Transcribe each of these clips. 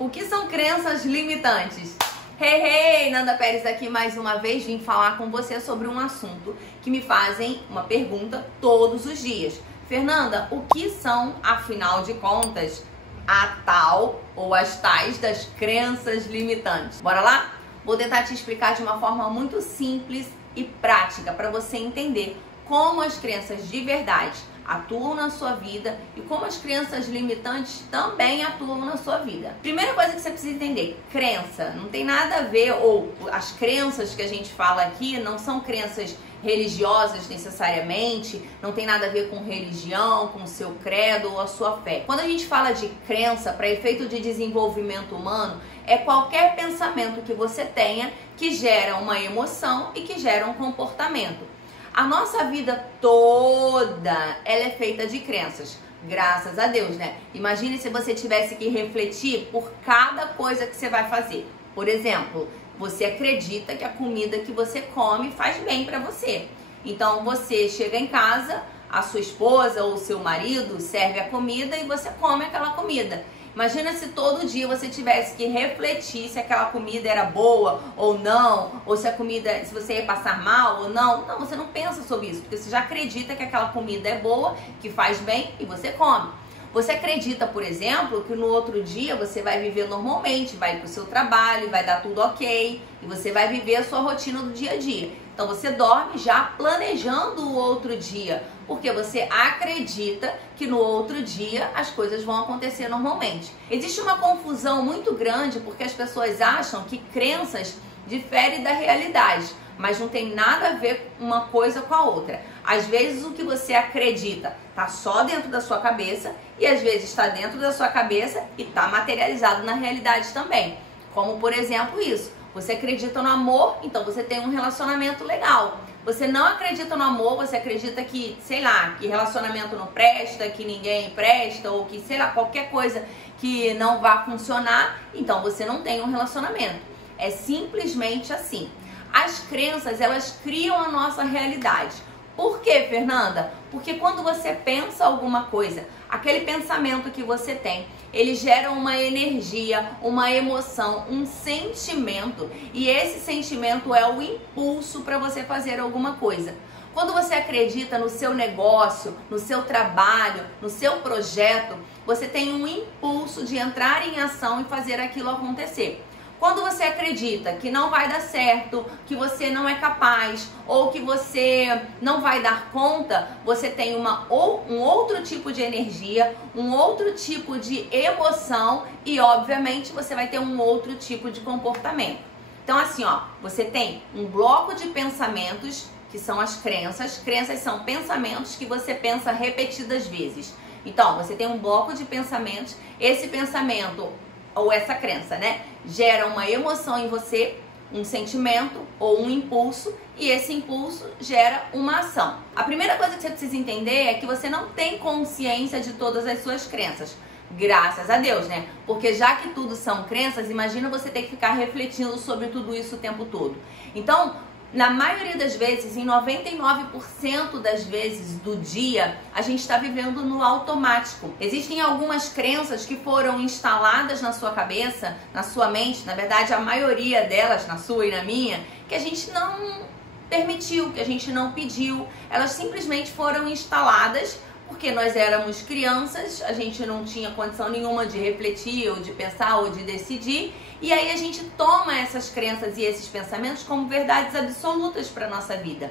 O que são crenças limitantes? Hey, Nanda Pérez aqui mais uma vez, vim falar com você sobre um assunto que me fazem uma pergunta todos os dias. Fernanda, o que são, afinal de contas, a tal ou as tais das crenças limitantes? Bora lá? Vou tentar te explicar de uma forma muito simples e prática para você entender como as crenças de verdade atuam na sua vida e como as crenças limitantes também atuam na sua vida. Primeira coisa que você precisa entender, crença não tem nada a ver, ou as crenças que a gente fala aqui não são crenças religiosas necessariamente, não tem nada a ver com religião, com o seu credo ou a sua fé. Quando a gente fala de crença para efeito de desenvolvimento humano, é qualquer pensamento que você tenha que gera uma emoção e que gera um comportamento. A nossa vida toda, ela é feita de crenças, graças a Deus, né? Imagine se você tivesse que refletir por cada coisa que você vai fazer. Por exemplo, você acredita que a comida que você come faz bem pra você. Então você chega em casa, a sua esposa ou o seu marido serve a comida e você come aquela comida. Imagina se todo dia você tivesse que refletir se aquela comida era boa ou não, ou se a comida, se você ia passar mal ou não. Não, você não pensa sobre isso, porque você já acredita que aquela comida é boa, que faz bem e você come. Você acredita, por exemplo, que no outro dia você vai viver normalmente, vai para o seu trabalho, vai dar tudo ok, e você vai viver a sua rotina do dia a dia. Então você dorme já planejando o outro dia, porque você acredita que no outro dia as coisas vão acontecer normalmente. Existe uma confusão muito grande porque as pessoas acham que crenças diferem da realidade, mas não tem nada a ver uma coisa com a outra. Às vezes o que você acredita está só dentro da sua cabeça e às vezes está dentro da sua cabeça e está materializado na realidade também. Como por exemplo isso, você acredita no amor, então você tem um relacionamento legal. Você não acredita no amor, você acredita que, sei lá, que relacionamento não presta, que ninguém presta ou que, sei lá, qualquer coisa que não vá funcionar, então você não tem um relacionamento. É simplesmente assim. As crenças, elas criam a nossa realidade. Por quê, Fernanda? Porque quando você pensa alguma coisa, aquele pensamento que você tem, ele gera uma energia, uma emoção, um sentimento. E esse sentimento é o impulso para você fazer alguma coisa. Quando você acredita no seu negócio, no seu trabalho, no seu projeto, você tem um impulso de entrar em ação e fazer aquilo acontecer. Quando você acredita que não vai dar certo, que você não é capaz ou que você não vai dar conta, você tem um outro tipo de energia, um outro tipo de emoção e, obviamente, você vai ter um outro tipo de comportamento. Então, assim, ó, você tem um bloco de pensamentos, que são as crenças. Crenças são pensamentos que você pensa repetidas vezes. Então, você tem um bloco de pensamentos, esse pensamento ou essa crença, né, gera uma emoção em você, um sentimento ou um impulso, e esse impulso gera uma ação. A primeira coisa que você precisa entender é que você não tem consciência de todas as suas crenças. Graças a Deus, né? Porque já que tudo são crenças, imagina você ter que ficar refletindo sobre tudo isso o tempo todo. Então, na maioria das vezes, em 99% das vezes do dia, a gente está vivendo no automático. Existem algumas crenças que foram instaladas na sua cabeça, na sua mente, na verdade a maioria delas, na sua e na minha, que a gente não permitiu, que a gente não pediu. Elas simplesmente foram instaladas porque nós éramos crianças, a gente não tinha condição nenhuma de refletir, ou de pensar, ou de decidir. E aí a gente toma essas crenças e esses pensamentos como verdades absolutas para a nossa vida.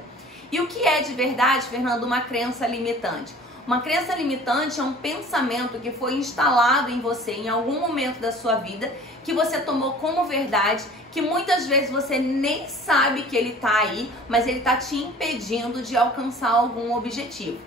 E o que é de verdade, Fernando, uma crença limitante? Uma crença limitante é um pensamento que foi instalado em você em algum momento da sua vida, que você tomou como verdade, que muitas vezes você nem sabe que ele está aí, mas ele está te impedindo de alcançar algum objetivo.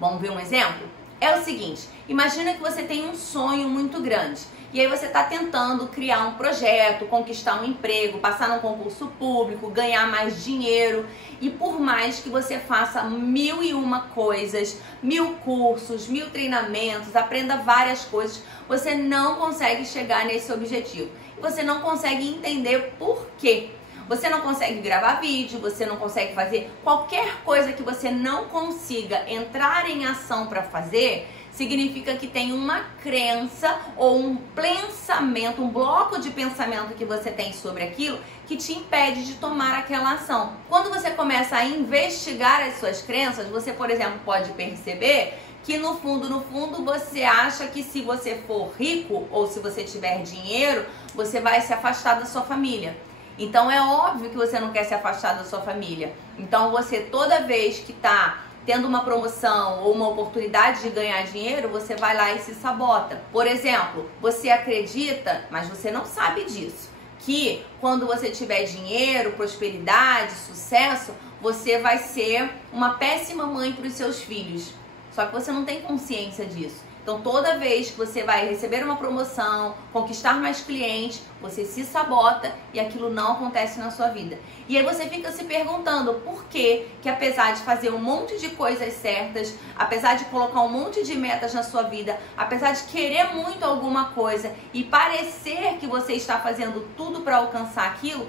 Vamos ver um exemplo? É o seguinte, imagina que você tem um sonho muito grande e aí você está tentando criar um projeto, conquistar um emprego, passar num concurso público, ganhar mais dinheiro, e por mais que você faça 1001 coisas, 1000 cursos, 1000 treinamentos, aprenda várias coisas, você não consegue chegar nesse objetivo. E você não consegue entender por quê. Você não consegue gravar vídeo, você não consegue fazer qualquer coisa que você não consiga entrar em ação para fazer, significa que tem uma crença ou um pensamento, um bloco de pensamento que você tem sobre aquilo que te impede de tomar aquela ação. Quando você começa a investigar as suas crenças, você, por exemplo, pode perceber que no fundo você acha que se você for rico ou se você tiver dinheiro, você vai se afastar da sua família. Então é óbvio que você não quer se afastar da sua família. Então você, toda vez que está tendo uma promoção ou uma oportunidade de ganhar dinheiro, você vai lá e se sabota. Por exemplo, você acredita, mas você não sabe disso, que quando você tiver dinheiro, prosperidade, sucesso, você vai ser uma péssima mãe para os seus filhos. Só que você não tem consciência disso. Então, toda vez que você vai receber uma promoção, conquistar mais clientes, você se sabota e aquilo não acontece na sua vida. E aí você fica se perguntando por que apesar de fazer um monte de coisas certas, apesar de colocar um monte de metas na sua vida, apesar de querer muito alguma coisa e parecer que você está fazendo tudo para alcançar aquilo,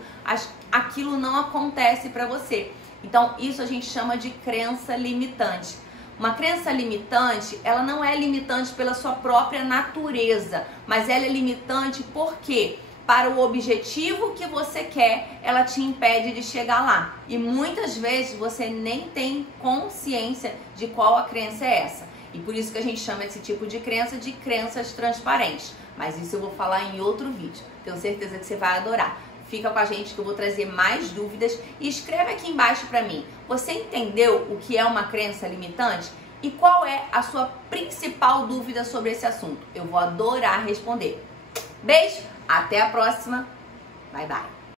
aquilo não acontece para você. Então, isso a gente chama de crença limitante. Uma crença limitante, ela não é limitante pela sua própria natureza, mas ela é limitante porque, para o objetivo que você quer, ela te impede de chegar lá. E muitas vezes você nem tem consciência de qual a crença é essa. E por isso que a gente chama esse tipo de crença de crenças transparentes. Mas isso eu vou falar em outro vídeo. Tenho certeza que você vai adorar. Fica com a gente que eu vou trazer mais dúvidas e escreve aqui embaixo pra mim. Você entendeu o que é uma crença limitante? E qual é a sua principal dúvida sobre esse assunto? Eu vou adorar responder. Beijo, até a próxima. Bye, bye.